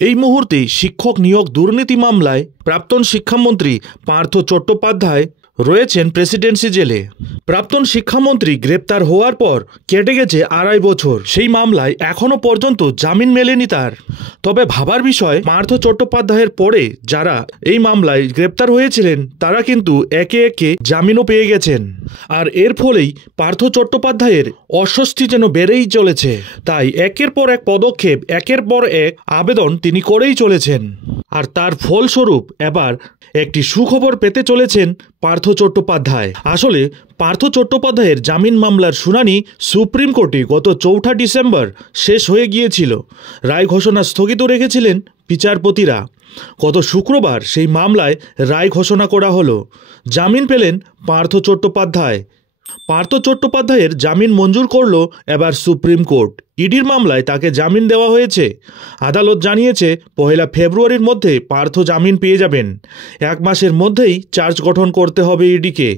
এই মুহূর্তে শিক্ষক নিয়োগ দুর্নীতি মামলায় প্রাক্তন শিক্ষামন্ত্রী পার্থ চট্টোপাধ্যায় রয়েছেন প্রেসিডেন্সি জেলে। প্রাক্তন শিক্ষামন্ত্রী গ্রেপ্তার হওয়ার পর কেটে গেছে 2.5 বছর। সেই মামলায় এখনও পর্যন্ত জামিন মেলেনি তার। তবে ভাবার বিষয়, পার্থ চট্টোপাধ্যায়ের পরে যারা এই মামলায় গ্রেপ্তার হয়েছিলেন তারা কিন্তু একে একে জামিনও পেয়ে গেছেন। আর এর ফলেই পার্থ চট্টোপাধ্যায়ের অস্বস্তি যেন বেড়েই চলেছে। তাই একের পর এক পদক্ষেপ, একের পর এক আবেদন তিনি করেই চলেছেন। আর তার ফলস্বরূপ এবার একটি সুখবর পেতে চলেছেন পার্থ চট্টোপাধ্যায়। আসলে পার্থ চট্টোপাধ্যায়ের জামিন মামলার শুনানি সুপ্রিম কোর্টে গত 4 ডিসেম্বর শেষ হয়ে গিয়েছিল। রায় ঘোষণা স্থগিত রেখেছিলেন বিচারপতিরা। গত শুক্রবার সেই মামলায় রায় ঘোষণা করা হলো। জামিন পেলেন পার্থ চট্টোপাধ্যায়। পার্থ চট্টোপাধ্যায়ের জামিন মঞ্জুর করল এবার সুপ্রিম কোর্ট। ইডির মামলায় তাকে জামিন দেওয়া হয়েছে। আদালত জানিয়েছে 1 ফেব্রুয়ারির মধ্যে পার্থ জামিন পেয়ে যাবেন। 1 মাসের মধ্যেই চার্জ গঠন করতে হবে ইডিকে।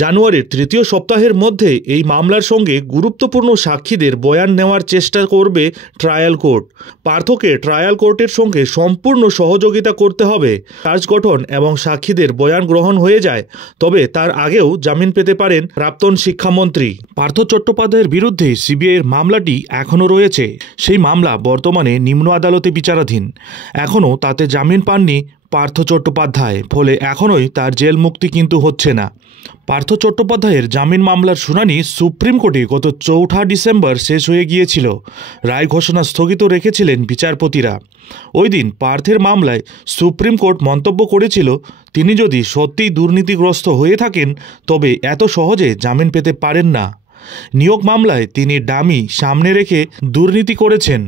জানুয়ারির 3য় সপ্তাহের মধ্যে এই মামলার সঙ্গে গুরুত্বপূর্ণ সাক্ষীদের বয়ান নেওয়ার চেষ্টা করবে ট্রায়াল কোর্ট। পার্থকে ট্রায়াল কোর্টের সঙ্গে সম্পূর্ণ সহযোগিতা করতে হবে। চার্জ গঠন এবং সাক্ষীদের বয়ান গ্রহণ হয়ে যায়, তবে তার আগেও জামিন পেতে পারেন প্রাক্তন শিক্ষামন্ত্রী। পার্থ চট্টোপাধ্যায়ের বিরুদ্ধে সিবিআইয়ের মামলাটি এখনও রয়েছে। সেই মামলা বর্তমানে নিম্ন আদালতে বিচারাধীন। এখনও তাতে জামিন পাননি পার্থ চট্টোপাধ্যায়, ফলে এখনোই তার জেল মুক্তি কিন্তু হচ্ছে না। পার্থ চট্টোপাধ্যায়ের জামিন মামলার শুনানি সুপ্রিম কোর্টে গত 4 ডিসেম্বর শেষ হয়ে গিয়েছিল। রায় ঘোষণা স্থগিত রেখেছিলেন বিচারপতিরা। ওই দিন পার্থের মামলায় সুপ্রিম কোর্ট মন্তব্য করেছিল, তিনি যদি সত্যিই দুর্নীতিগ্রস্ত হয়ে থাকেন তবে এত সহজে জামিন পেতে পারেন না। নিয়োগ মামলায় তিনি ডামি সামনে রেখে দুর্নীতি করেছেন।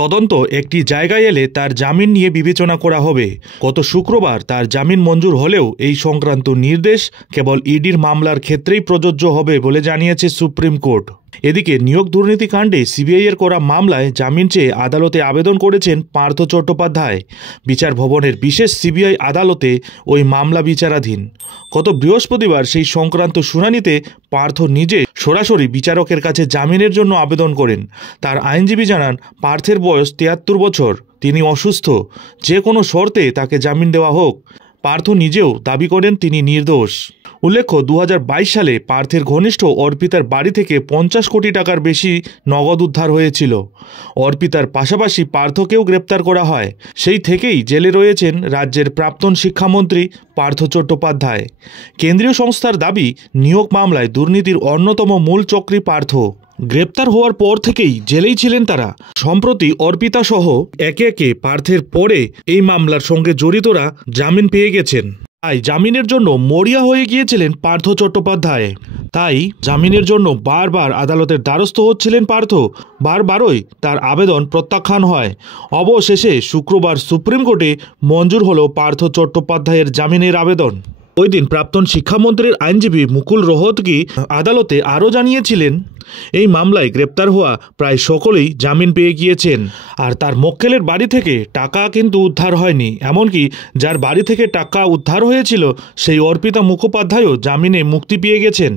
তদন্ত একটি জায়গায় এলে তার জামিন নিয়ে বিবেচনা করা হবে। গত শুক্রবার তার জামিন মঞ্জুর হলেও এই সংক্রান্ত নির্দেশ কেবল ইডির মামলার ক্ষেত্রেই প্রযোজ্য হবে বলে জানিয়েছে সুপ্রিম কোর্ট। এদিকে নিয়োগ দুর্নীতি কাণ্ডে সিবিআইয়ের করা মামলায় জামিন চেয়ে আদালতে আবেদন করেছেন পার্থ চট্টোপাধ্যায়। বিচার ভবনের বিশেষ সিবিআই আদালতে ওই মামলা বিচারাধীন। গত বৃহস্পতিবার সেই সংক্রান্ত শুনানিতে পার্থ নিজে সরাসরি বিচারকের কাছে জামিনের জন্য আবেদন করেন। তার আইনজীবী জানান, পার্থের বয়স 73 বছর, তিনি অসুস্থ, যে কোনো শর্তে তাকে জামিন দেওয়া হোক। পার্থ নিজেও দাবি করেন তিনি নির্দোষ। উল্লেখ্য, 2022 সালে পার্থের ঘনিষ্ঠ অর্পিতার বাড়ি থেকে 50 কোটি টাকার বেশি নগদ উদ্ধার হয়েছিল। অর্পিতার পাশাপাশি পার্থকেও গ্রেপ্তার করা হয়। সেই থেকেই জেলে রয়েছেন রাজ্যের প্রাক্তন শিক্ষামন্ত্রী পার্থ চট্টোপাধ্যায়। কেন্দ্রীয় সংস্থার দাবি, নিয়োগ মামলায় দুর্নীতির অন্যতম মূল চক্রী পার্থ। গ্রেপ্তার হওয়ার পর থেকেই জেলেই ছিলেন তারা। সম্প্রতি অর্পিতা সহ একে একে পার্থের পরে এই মামলার সঙ্গে জড়িতরা জামিন পেয়ে গেছেন। তাই জামিনের জন্য মরিয়া হয়ে গিয়েছিলেন পার্থ চট্টোপাধ্যায়। তাই জামিনের জন্য বারবার আদালতের দ্বারস্থ হচ্ছিলেন পার্থ। বারবারই তার আবেদন প্রত্যাখ্যান হয়। অবশেষে শুক্রবার সুপ্রিম কোর্টে মঞ্জুর হলো পার্থ চট্টোপাধ্যায়ের জামিনের আবেদন। ওই দিন প্রাক্তন শিক্ষামন্ত্রীর আইনজীবী মুকুল রোহতগি আদালতে আরও জানিয়েছিলেন, এই মামলায় গ্রেপ্তার হওয়া প্রায় সকলেই জামিন পেয়ে গিয়েছেন। আর তার মক্কেলের বাড়ি থেকে টাকা কিন্তু উদ্ধার হয়নি। এমনকি যার বাড়ি থেকে টাকা উদ্ধার হয়েছিল সেই অর্পিতা মুখোপাধ্যায়ও জামিনে মুক্তি পেয়ে গেছেন।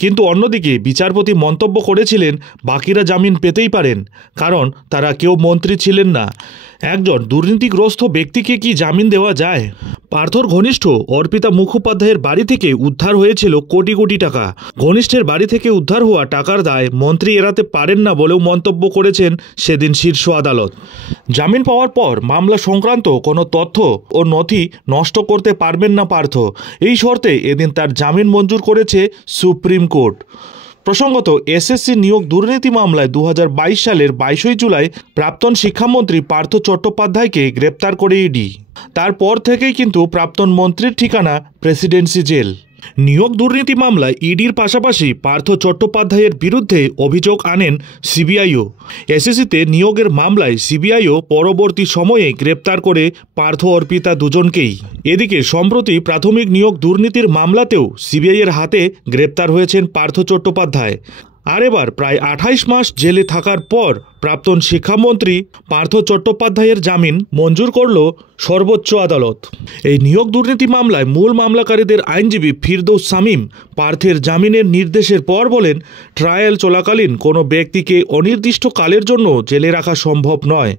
কিন্তু অন্যদিকে বিচারপতি মন্তব্য করেছিলেন, বাকিরা জামিন পেতেই পারেন, কারণ তারা কেউ মন্ত্রী ছিলেন না। একজন দুর্নীতিগ্রস্ত ব্যক্তিকে কি জামিন দেওয়া যায়? পার্থর ঘনিষ্ঠ অর্পিতা মুখোপাধ্যায়ের বাড়ি থেকে উদ্ধার হয়েছিল কোটি কোটি টাকা। ঘনিষ্ঠের বাড়ি থেকে উদ্ধার হওয়া টাকার দায় মন্ত্রী এড়াতে পারেন না বলেও মন্তব্য করেছেন সেদিন শীর্ষ আদালত। জামিন পাওয়ার পর মামলা সংক্রান্ত কোনো তথ্য ও নথি নষ্ট করতে পারবেন না পার্থ। এই শর্তে এদিন তার জামিন মঞ্জুর করেছে সুপ্রিম কোর্ট। প্রসঙ্গত, এসএসসি নিয়োগ দুর্নীতি মামলায় 2022 সালের 22 জুলাই প্রাক্তন শিক্ষামন্ত্রী পার্থ চট্টোপাধ্যায়কে গ্রেপ্তার করে ইডি। তারপর থেকেই কিন্তু প্রাক্তন মন্ত্রীর ঠিকানা প্রেসিডেন্সি জেল। নিয়োগ দুর্নীতি মামলায় ইডির পাশাপাশি পার্থ চট্টোপাধ্যায়ের বিরুদ্ধে অভিযোগ আনেন সিবিআইও। এসএসসিতে নিয়োগের মামলায় সিবিআইও পরবর্তী সময়ে গ্রেপ্তার করে পার্থ অর্পিতা দুজনকেই। এদিকে সম্প্রতি প্রাথমিক নিয়োগ দুর্নীতির মামলাতেও সিবিআইয়ের হাতে গ্রেপ্তার হয়েছেন পার্থ চট্টোপাধ্যায়। আর এবার প্রায় 28 মাস জেলে থাকার পর প্রাক্তন শিক্ষামন্ত্রী পার্থ চট্টোপাধ্যায়ের জামিন মঞ্জুর করল সর্বোচ্চ আদালত। এই নিয়োগ দুর্নীতি মামলায় মূল মামলাকারীদের আইনজীবী ফিরদৌস শামীম পার্থের জামিনের নির্দেশের পর বলেন, ট্রায়াল চলাকালীন কোনো ব্যক্তিকে অনির্দিষ্টকালের জন্য জেলে রাখা সম্ভব নয়,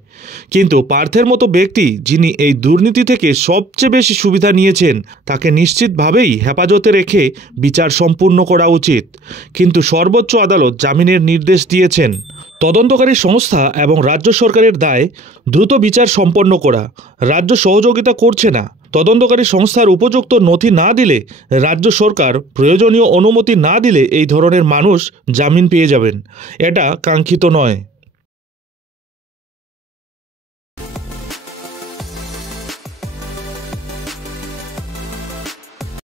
কিন্তু পার্থের মতো ব্যক্তি যিনি এই দুর্নীতি থেকে সবচেয়ে বেশি সুবিধা নিয়েছেন তাকে নিশ্চিতভাবেই হেফাজতে রেখে বিচার সম্পূর্ণ করা উচিত। কিন্তু সর্বোচ্চ আদালত জামিনের নির্দেশ দিয়েছেন। তদন্তকারী সংস্থা এবং রাজ্য সরকারের দায় দ্রুত বিচার সম্পন্ন করা। রাজ্য সহযোগিতা করছে না। তদন্তকারী সংস্থার উপযুক্ত নথি না দিলে, রাজ্য সরকার প্রয়োজনীয় অনুমতি না দিলে এই ধরনের মানুষ জামিন পেয়ে যাবেন। এটা কাঙ্ক্ষিত নয়।